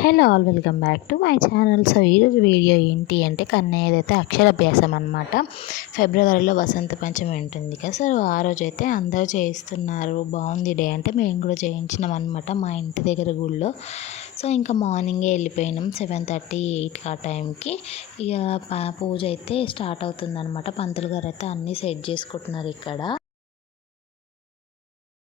Hello all welcome back to my channel. So ఈరోజు video ఏంటి అంటే కన్నయ్య ఏదైతే అక్షరాభ్యాసం అనమాట. ఫిబ్రవరిలో వసంత పంచమి ఉంటుంది కదా. సో ఆ రోజు అయితే అందరూ చేయిస్తున్నారు. బాగుంది డే అంటే మేము కూడా చేయించినాం అనమాట మా ఇంటి దగ్గర గుళ్ళో. సో ఇంకా మార్నింగే వెళ్ళిపోయినాం 7:30 8 ఆ టైంకి. ఇక పూజ అయితే స్టార్ట్ అవుతుంది అనమాట. పంతులు గారు అయితే అన్నీ సెట్ చేసుకుంటున్నారు ఇక్కడ.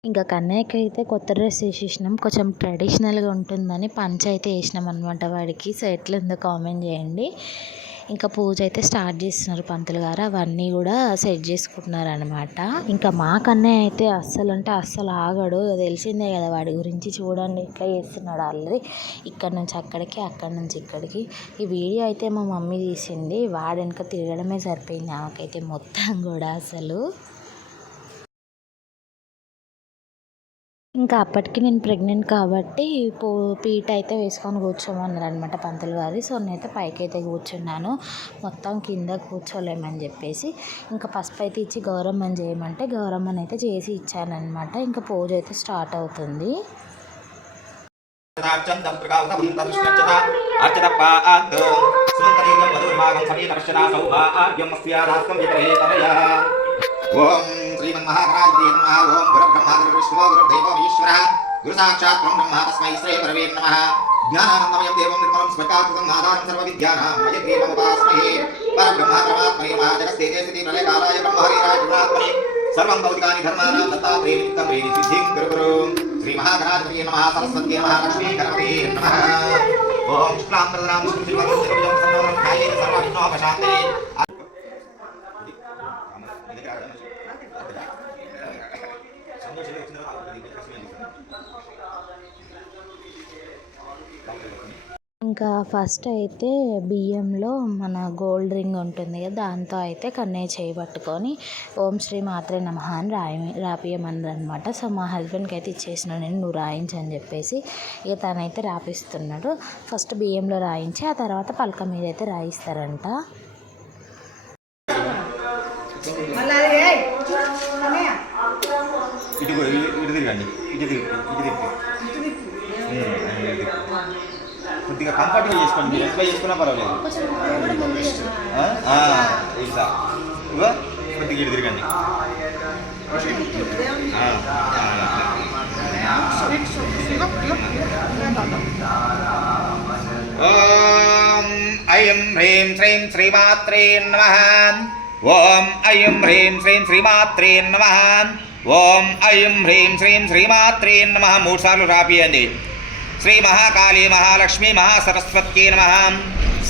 ఇంకా కన్నయ్యకి అయితే కొత్త డ్రెస్ వేసేసినాం. కొంచెం ట్రెడిషనల్గా ఉంటుందని పంచ అయితే వేసినాం అనమాట వాడికి. సో ఎట్లుందో కామెంట్ చేయండి. ఇంకా పూజ అయితే స్టార్ట్ చేస్తున్నారు పంతులు గారు. అవన్నీ కూడా సెట్ చేసుకుంటున్నారు అనమాట. ఇంకా మా కన్నయ్య అయితే అస్సలు అంటే అస్సలు ఆగడు. తెలిసిందే కదా వాడి గురించి. చూడండి ఎట్లా చేస్తున్నాడు ఆల్రెడీ. ఇక్కడ నుంచి అక్కడికి, అక్కడి నుంచి ఇక్కడికి. ఈ వీడియో అయితే మా మమ్మీ తీసింది. వాడు వెనక తిరగడమే సరిపోయింది నాకైతే మొత్తం కూడా అసలు. ఇంకా అప్పటికి నేను ప్రెగ్నెంట్ కాబట్టి పీట అయితే వేసుకొని కూర్చోమన్నారు అనమాట పంతులు గారు. సో నేనైతే పైకి అయితే కూర్చున్నాను. మొత్తం కింద కూర్చోలేమని చెప్పేసి ఇంకా పసుపు అయితే ఇచ్చి గౌరమ్మని చేయమంటే గౌరమ్మని అయితే చేసి ఇచ్చానమాట. ఇంకా పూజ అయితే స్టార్ట్ అవుతుంది. ओम श्रीमन्महागणाधिपतये नमः। ओम गुरुब्रह्मा गुरुविष्णु गुरुदेवो महेश्वरः गुरु साक्षात् ब्रह्म तस्मै श्री गुरवे नमः। ज्ञानानन्दमयं देवं निर्मलं स्फटिकाकृतिम् आधारं सर्वविद्यानां हयग्रीवमुपास्महे। परब्रह्म परमात्मने महाजगत्स्थिते स्थिति प्रलयकालाय ब्रह्महरिराय गुणात्मने सर्वं भौतिकानि धर्माणां दत्तात्रेय निमित्तं वेदि सिद्धिं कुरु। श्रीमहागणाधिपतये नमः। सरस्वत्यै नमः। लक्ष्मी गणपतये नमः। ओम शुक्लां वरदरां विष्णुं सर्वं सर्वं काये सर्वविघ्नोपशान्तये। ఇంకా ఫస్ట్ అయితే బియ్యంలో మన గోల్డ్ రింగ్ ఉంటుంది కదా, దాంతో అయితే కన్నయ్య చేయి పట్టుకొని ఓం శ్రీ మాత్రే నమః అని రాపియమన్నారు అనమాట. సో మా హస్బెండ్కి అయితే ఇచ్చేసినాను నేను, నువ్వు రాయించని చెప్పేసి. ఇక తనైతే రాపిస్తున్నాడు. ఫస్ట్ బియ్యంలో రాయించి ఆ తర్వాత పలక మీద అయితే రాయిస్తారంట. కొద్దిగా కంఫర్ట్గా చేసుకోండి. మీరు ఎట్లా చేసుకున్నా పర్వాలేదు. ఇవో కొద్దిగా ఇటు తిరగండి. ఓం ఐం హ్రీం శ్రీం శ్రీమాత్రే నమః. ఓం ఐం హ్రీం శ్రీం శ్రీమాత్రే నమః. ఓం ఐం హ్రీం శ్రీం శ్రీమాత్రే నమః. 3 సార్లు రాపియండి. శ్రీ మహాకాళీ మహాలక్ష్మీ మహాసరస్వత్యై నమః.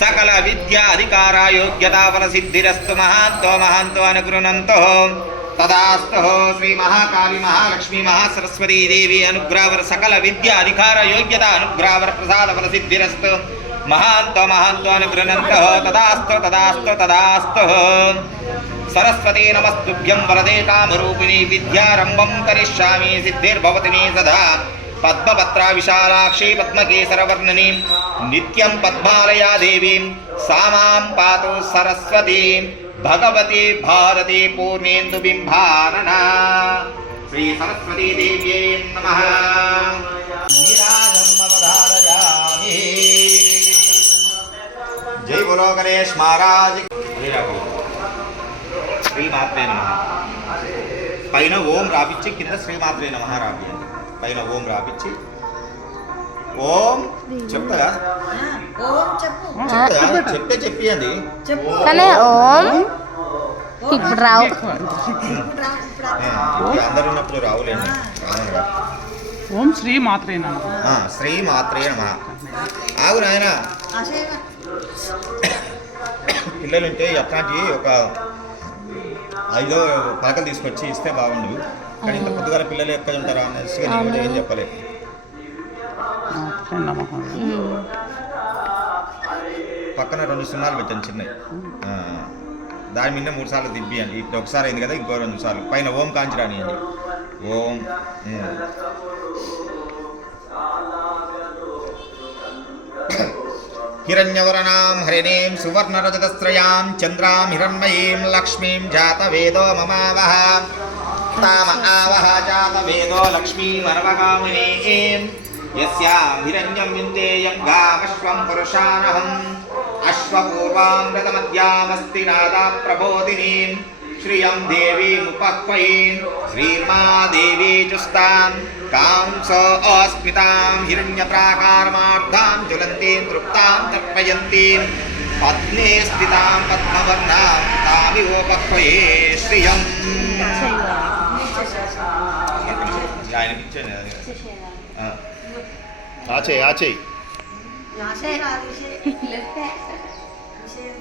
సకల విద్యా అధికార యోగ్యతా ఫల సిద్ధిరస్తు. మహాంతో మహాంతో అనుగృణంతో తదాస్తు. శ్రీ మహాకాళీ మహాలక్ష్మీ మహాసరస్వతీ దేవి అనుగ్రహవర సకల విద్యా అధికార యోగ్యత అనుగ్రహవర ప్రసాద ఫల సిద్ధిరస్తు. మహాంతో మహాంతో అనుగృణంతో తదాస్తు తదాస్తు తదాస్తు. సరస్వతీ నమస్తుభ్యం వరదే కామరూపిణి విద్యారంభం కరిష్యామి సిద్ధిర్భవతి మే సదా. పద్మపత్ర విశాలాక్షి పద్మకేసరవర్ణని నిత్యం పద్మాలయా దేవి సామాం పాతు సరస్వతి భగవతి భారతి పూర్ణేందు బింబానన. శ్రీ సరస్వతీ దేవ్యై నమః. నీరాజం అవధారయామి. జై బోలో గణేష్ మహారాజ్. శ్రీమాత్రే నమః. పైన ఓం రాపిచ్చి కింద శ్రీమాత్రే నమః రాపియండి. పైన ఓం రాపిచ్చి ఓం చెప్తారా? చెప్తే చెప్పియండి. అందరు ఉన్నప్పుడు రావులేండి. ఓం శ్రీ మాత్రే నమః. శ్రీ మాత్రే నమః. ఆగు నాయన. పిల్లలుంటే అట్లాంటి ఒక 5 పలకలు తీసుకొచ్చి ఇస్తే బాగుండు. కానీ ఇంత పొద్దుగాల పిల్లలు ఎక్కడ ఉంటారా అనేసి నేను ఏం చెప్పలేదు. పక్కన 2 సున్నాలు పెట్టాను చిన్నవి. దాని మీద 3 సార్లు దింపియండి. ఇప్పుడు ఒకసారి అయింది కదా, ఇంకో 2 సార్లు పైన ఓం కాంచి రానియండి. ఓం హిరణ్యవర్ణాం హరిణీం సువర్ణరజతస్రయాం చంద్రాం హిరణ్మయీం లక్ష్మీం జాతవేదో మమావహ. ताम आवह जात वेदो लक्ष्मी मर्वगामिनीं यस्यां हिरण्यं विन्देयं गामश्वं पुरुषानहम् अश्वपूर्वामृतमद्यामस्ति नादा प्रबोधिनीं श्रियं देवीमुपह्वयीं श्रीर्मा देवी जुस्तां कांसो अस्मितां हिरण्यप्राकारमार्धां ज्वलन्तीं तृप्तां तर्पयन्तीं पद्मे स्थितां पद्मवर्णां तामिवोपह्वये श्रियम् ఆచే ఆచే విషయం